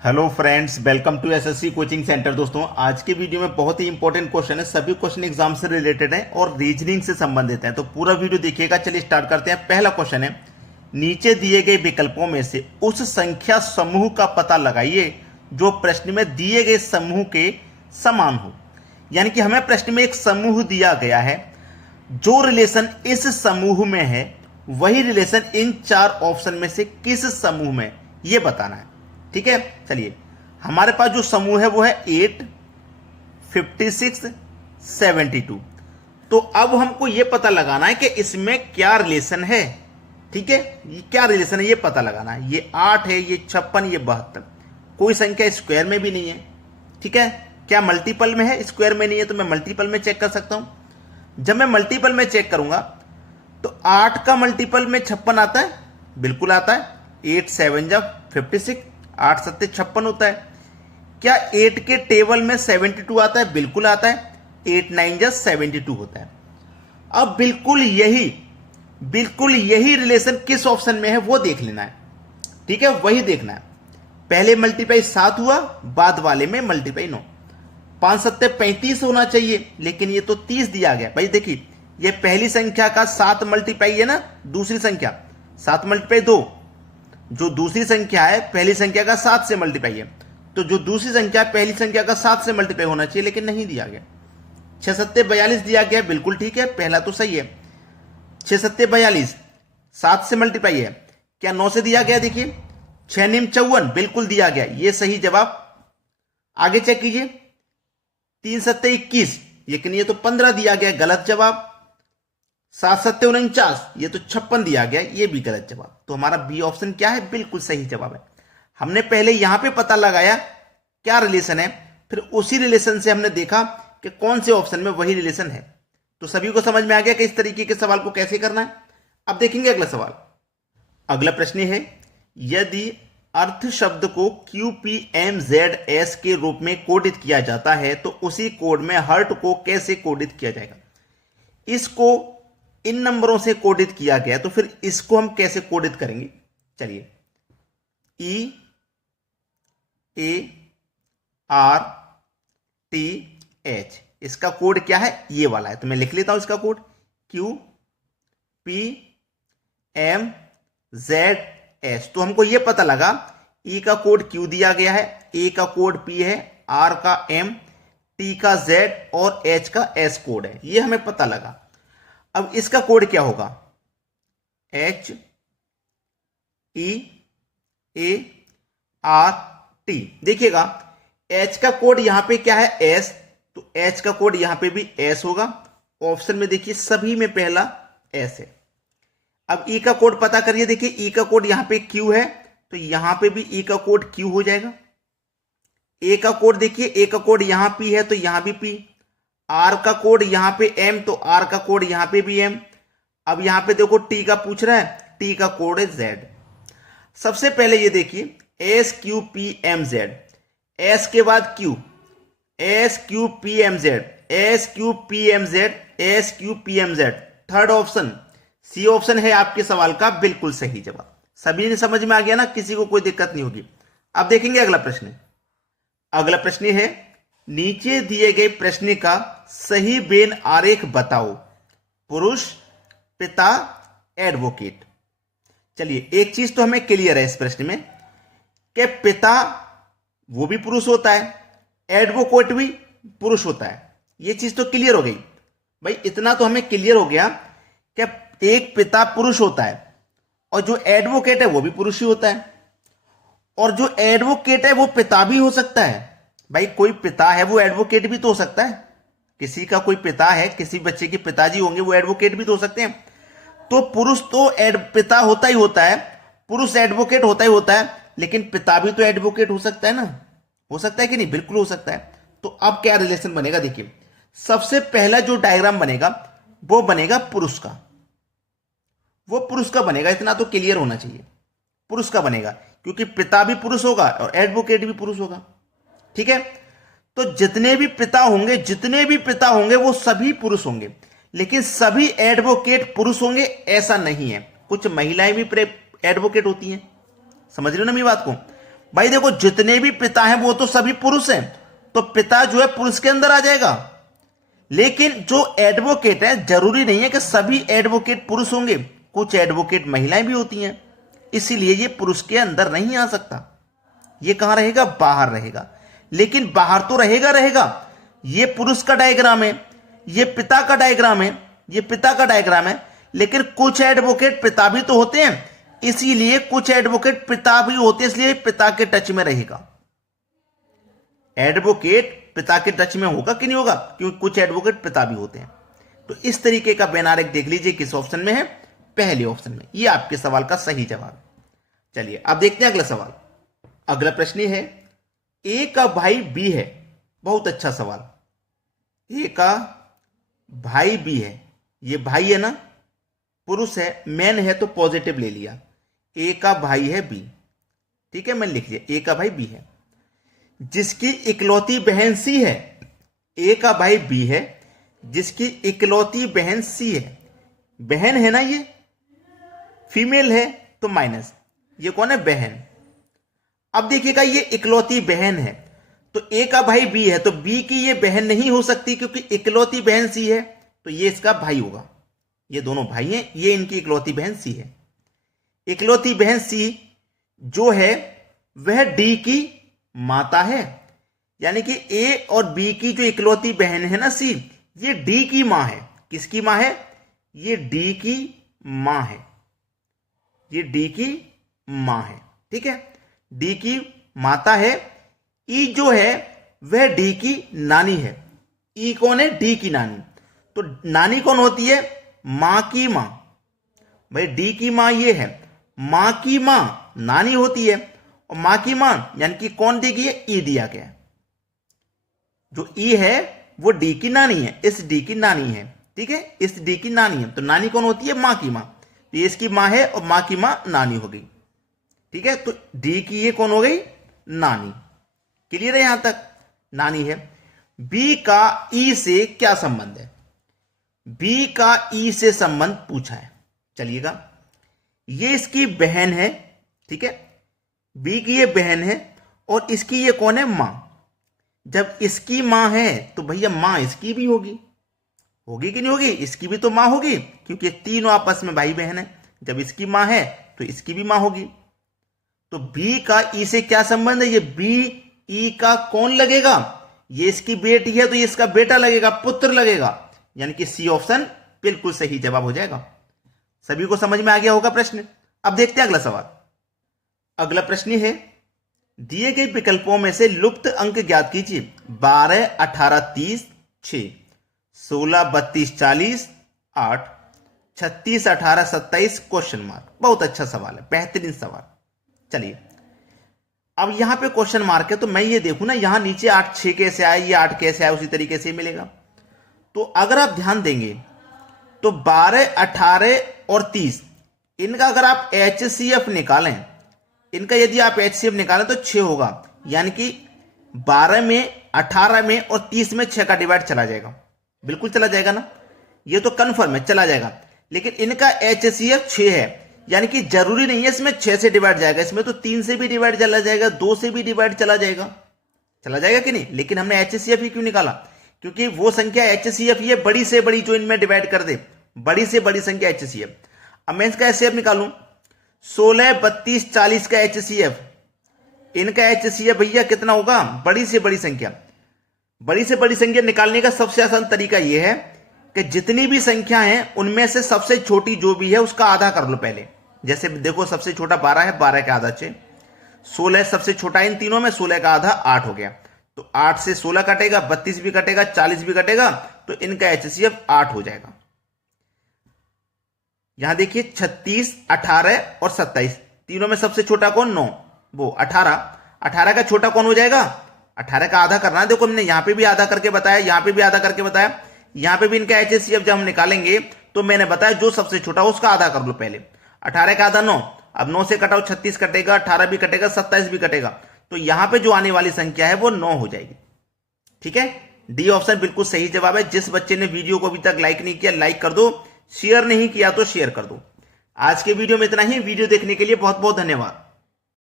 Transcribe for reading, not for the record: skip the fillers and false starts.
Hello friends, welcome to SSC coaching centre. दोस्तों, आज के वीडियो में बहुत ही इंपॉर्टेंट क्वेश्चन है। सभी क्वेश्चन एग्जाम से रिलेटेड है और रीजनिंग से संबंधित है, तो पूरा वीडियो देखिएगा। चलिए स्टार्ट करते हैं। पहला क्वेश्चन है, नीचे दिए गए विकल्पों में से उस संख्या समूह का पता लगाइए जो प्रश्न में दिए गए समूह के समान हो। यानी कि हमें प्रश्न में एक समूह दिया गया है, जो रिलेशन इस समूह में है वही रिलेशन इन चार ऑप्शन में से किस समूह में, यह बताना है। ठीक है, चलिए हमारे पास जो समूह है वो है 8, 56, 72। तो अब हमको यह पता लगाना है कि इसमें क्या रिलेशन है। ठीक है, ये क्या रिलेशन है ये पता लगाना है। ये 8 है, ये 56, ये 72। कोई संख्या स्क्वायर में भी नहीं है। ठीक है, क्या मल्टीपल में है? स्क्वायर में नहीं है, तो मैं मल्टीपल में चेक कर सकता हूं। जब मैं मल्टीपल में चेक करूंगा तो 8 का मल्टीपल में 56 आता है, बिल्कुल आता है। 8 7 जब 56, 8 7 56 होता है। क्या 8 के टेबल में 72 आता है? बिल्कुल आता है। 8 9 जब 72 होता है। अब बिल्कुल यही रिलेशन किस ऑप्शन में है वो देख लेना है। ठीक है, वही देखना है। पहले मल्टीप्लाई 7 हुआ, बाद वाले में मल्टीप्लाई 9। 5 7 35 होना चाहिए, लेकिन ये तो 30 दिया गया। भाई देखिए, ये पहली संख्या का 7 मल्टीप्लाई है ना, दूसरी संख्या 7 मल्टीप्लाई 2। जो दूसरी संख्या है पहली संख्या का 7 से मल्टीप्लाई है, तो जो दूसरी संख्या पहली संख्या का 7 से मल्टीप्लाई होना चाहिए, लेकिन नहीं दिया गया। 6 7 42 दिया गया, बिल्कुल ठीक है, पहला तो सही है। 6 7 42, 7 से मल्टीप्लाई है। क्या 9 से दिया गया? देखिए 6 9 54, बिल्कुल दिया गया, ये सही जवाब। आगे चेक कीजिए, 3 7 21, लेकिन ये तो 15 दिया गया, गलत जवाब। 7 7 49, ये तो 56 दिया गया, ये भी गलत जवाब। तो हमारा बी ऑप्शन क्या है? बिल्कुल सही जवाब है। हमने पहले यहां पे पता लगाया क्या रिलेशन है, फिर उसी रिलेशन से हमने देखा कि कौन से ऑप्शन में वही रिलेशन है। तो सभी को समझ में आ गया कि इस तरीके के सवाल को कैसे करना है। अब देखेंगे अगला सवाल। अगला प्रश्न है, यदि अर्थ शब्द को QPMZS के रूप में कोडित किया जाता है तो उसी कोड में हर्ट को कैसे कोडित किया जाएगा? इसको इन नंबरों से कोडित किया गया, तो फिर इसको हम कैसे कोडित करेंगे? चलिए, EARTH, इसका कोड क्या है? ये वाला है, तो मैं लिख लेता हूं इसका कोड QPMZS। तो हमको ये पता लगा, E का कोड Q दिया गया है, A का कोड P है, R का M, T का Z और H का S कोड है। ये हमें पता लगा। अब इसका कोड क्या होगा? HEART। देखिएगा, H का कोड यहां पे क्या है? S, तो H का कोड यहां पे भी S होगा। ऑप्शन में देखिए सभी में पहला S है। अब E का कोड पता करिए। देखिए E का कोड यहां पे Q है, तो यहां पे भी E का कोड Q हो जाएगा। A का कोड देखिए, A का कोड यहां P है, तो यहां भी P। R का कोड यहां पे M, तो R का कोड यहां पे भी M। अब यहां पे देखो T का पूछ रहा है, T का कोड है Z। सबसे पहले ये देखिए, SQPMZ, S के बाद Q, SQPMZ, SQPMZ, SQPMZ। Third option C option है आपके सवाल का बिल्कुल सही जवाब। सभी ने समझ में आ गया ना, किसी को कोई दिक्कत नहीं होगी। अब देखेंगे अगला प्रश्न। अगला प्रश्न है, नीचे दिए गए प्रश्न का सही वेन आरेख बताओ। पुरुष, पिता, एडवोकेट। चलिए, एक चीज तो हमें क्लियर है इस प्रश्न में कि पिता वो भी पुरुष होता है, एडवोकेट भी पुरुष होता है। ये चीज तो क्लियर हो गई भाई। इतना तो हमें क्लियर हो गया कि एक पिता पुरुष होता है और जो एडवोकेट है वो भी पुरुष ही होता है, और जो एडवोकेट है वो पिता भी हो सकता है। भाई कोई पिता है वो एडवोकेट भी तो हो सकता है। किसी का कोई पिता है, किसी बच्चे के पिताजी होंगे, वो एडवोकेट भी तो हो सकते हैं। तो पुरुष तो पिता होता ही होता है, पुरुष एडवोकेट होता ही होता है, लेकिन पिता भी तो एडवोकेट हो सकता है ना। हो सकता है कि नहीं? बिल्कुल हो सकता है। तो अब क्या रिलेशन बनेगा? देखिए, सबसे पहला जो डायग्राम बनेगा वो बनेगा पुरुष का। वो पुरुष का बनेगा, इतना तो क्लियर होना चाहिए। पुरुष का बनेगा, क्योंकि पिता भी पुरुष होगा और एडवोकेट भी पुरुष होगा। ठीक है, तो जितने भी पिता होंगे वो सभी पुरुष होंगे, लेकिन सभी एडवोकेट पुरुष होंगे ऐसा नहीं है। कुछ महिलाएं भी एडवोकेट होती हैं। समझ रहे हो ना मेरी बात को? भाई देखो जितने भी पिता हैं वो तो सभी पुरुष हैं, तो पिता जो है पुरुष के अंदर आ जाएगा। लेकिन जो एडवोकेट है, जरूरी नहीं है कि सभी एडवोकेट पुरुष होंगे, कुछ एडवोकेट महिलाएं भी होती हैं, इसीलिए ये पुरुष के अंदर नहीं आ सकता। ये कहां रहेगा? बाहर रहेगा। लेकिन बाहर तो रहेगा। ये पुरुष का डायग्राम है, ये पिता का डायग्राम है, ये पिता का डायग्राम है, लेकिन कुछ एडवोकेट पिता भी तो होते हैं, इसीलिए कुछ एडवोकेट पिता भी होते हैं, इसलिए पिता के टच में रहेगा। एडवोकेट पिता के टच में होगा कि नहीं होगा? क्योंकि कुछ एडवोकेट पिता भी होते हैं। तो इस तरीके का वेन आरेख देख लीजिए किस ऑप्शन में है? पहले ऑप्शन में। ये आपके सवाल का सही जवाब है। चलिए अब देखते हैं अगला सवाल। अगला प्रश्न है, ए का भाई बी है। बहुत अच्छा सवाल। ए का भाई बी है, ये भाई है ना, पुरुष है, मैन है तो पॉजिटिव ले लिया। ए का भाई है बी, ठीक है, मैंने लिख लिया ए का भाई बी है, जिसकी इकलौती बहन सी है। ए का भाई बी है, जिसकी इकलौती बहन सी है। बहन है ना, ये फीमेल है तो माइनस, ये कौन है? बहन। अब देखिएगा ये इकलौती बहन है, तो ए का भाई बी है, तो बी की ये बहन नहीं हो सकती क्योंकि इकलौती बहन सी है, तो ये इसका भाई होगा। ये दोनों भाई हैं, ये इनकी इकलौती बहन सी है। इकलौती बहन सी जो है वह डी की माता है, यानी कि ए और बी की जो इकलौती बहन है ना सी, ये डी की मां है। किसकी मां है? ये डी की मां है, ये डी की मां है, ठीक है, डी की माता है। ई जो है वह डी की नानी है। ई कौन है? डी की नानी। तो नानी कौन होती है? मां की मां। भाई डी की मां ये है, मां की मां नानी होती है, और मां की मां यानी कि कौन दी गई है? ई दिया गया। जो ई है वो डी की नानी है, इस डी की नानी है, ठीक है, इस डी की नानी है। तो नानी कौन होती है? मां की मां। तो ये इसकी मां है और मां की मां नानी हो गई, ठीक है। तो डी की ये कौन हो गई? नानी। क्लियर है यहां तक? नानी है। बी का ई से क्या संबंध है? बी का ई से संबंध पूछा है। चलिएगा, ये इसकी बहन है, ठीक है, बी की ये बहन है, और इसकी ये कौन है? मां। जब इसकी मां है तो भैया मां इसकी भी होगी, होगी कि नहीं होगी? इसकी भी तो मां होगी, क्योंकि तीनों आपस में भाई बहन है। जब इसकी मां है तो इसकी भी मां होगी। तो बी का ई से क्या संबंध है? ये बी ई का कौन लगेगा? ये इसकी बेटी है तो ये इसका बेटा लगेगा, पुत्र लगेगा, यानी कि सी ऑप्शन बिल्कुल सही जवाब हो जाएगा। सभी को समझ में आ गया होगा प्रश्न। अब देखते हैं अगला सवाल। अगला प्रश्न है, दिए गए विकल्पों में से लुप्त अंक ज्ञात कीजिए। 12, 18, 30, 6, 16, 32, 40, 8, 36, 18, 27 क्वेश्चन मार्क। बहुत अच्छा सवाल है, बेहतरीन सवाल। चलिए अब यहां पे क्वेश्चन मार्क है, तो मैं ये देखूं ना, यहां नीचे 8, 6 कैसे आए, ये 8 कैसे आए, उसी तरीके से मिलेगा। तो अगर आप ध्यान देंगे तो 12, 18 और 30, इनका अगर आप HCF निकालें, इनका यदि आप HCF निकालें तो 6 होगा, यानी कि 12 में, 18 में और 30 में 6 का डिवाइड चला जाएगा। बिल्कुल चला जाएगा ना, ये तो कंफर्म है, चला जाएगा। लेकिन इनका HCF 6 है, यानी कि जरूरी नहीं है इसमें 6 से डिवाइड जाएगा, इसमें तो 3 से भी डिवाइड चला जाएगा, 2 से भी डिवाइड चला जाएगा कि नहीं। लेकिन हमने HCF ही क्यों निकाला? क्योंकि वो संख्या HCF ये बड़ी से बड़ी जो इनमें डिवाइड कर दे, बड़ी से बड़ी संख्या HCF। अब मैं इसका HCF निकालूं, 16, 32, 40 का HCF, इनका HCF भैया कितना होगा? बड़ी से बड़ी संख्या। बड़ी से बड़ी संख्या निकालने का सबसे आसान तरीका यह है कि जितनी भी संख्या है उनमें से सबसे छोटी जो भी है उसका आधा कर लो पहले। जैसे देखो सबसे छोटा 12 है, 12 का आधा 6, 16 सबसे छोटा इन तीनों में, 16 का आधा 8 हो गया। तो 8 से 16 कटेगा, 32 भी कटेगा, 40 भी कटेगा, तो इनका HCF 8 हो जाएगा। यहां देखिए 36, 18 और 27, तीनों में सबसे छोटा कौन? 9, वो 18 का छोटा कौन हो जाएगा? 18 का आधा करना है। देखो हमने यहां पे भी आधा करके बताया, यहां पे भी आधा करके बताया, यहां पे भी इनका HCF जब हम निकालेंगे तो मैंने बताया जो सबसे छोटा उसका आधा कर लो पहले। 18 का आधा 9, अब 9 से कटाओ 36 कटेगा, 18 भी कटेगा, 27 भी कटेगा, तो यहां पे जो आने वाली संख्या है वो 9 हो जाएगी। ठीक है, डी ऑप्शन बिल्कुल सही जवाब है। जिस बच्चे ने वीडियो को अभी तक लाइक नहीं किया लाइक कर दो, शेयर नहीं किया तो शेयर कर दो। आज के वीडियो में इतना ही। वीडियो देखने के लिए बहुत बहुत धन्यवाद।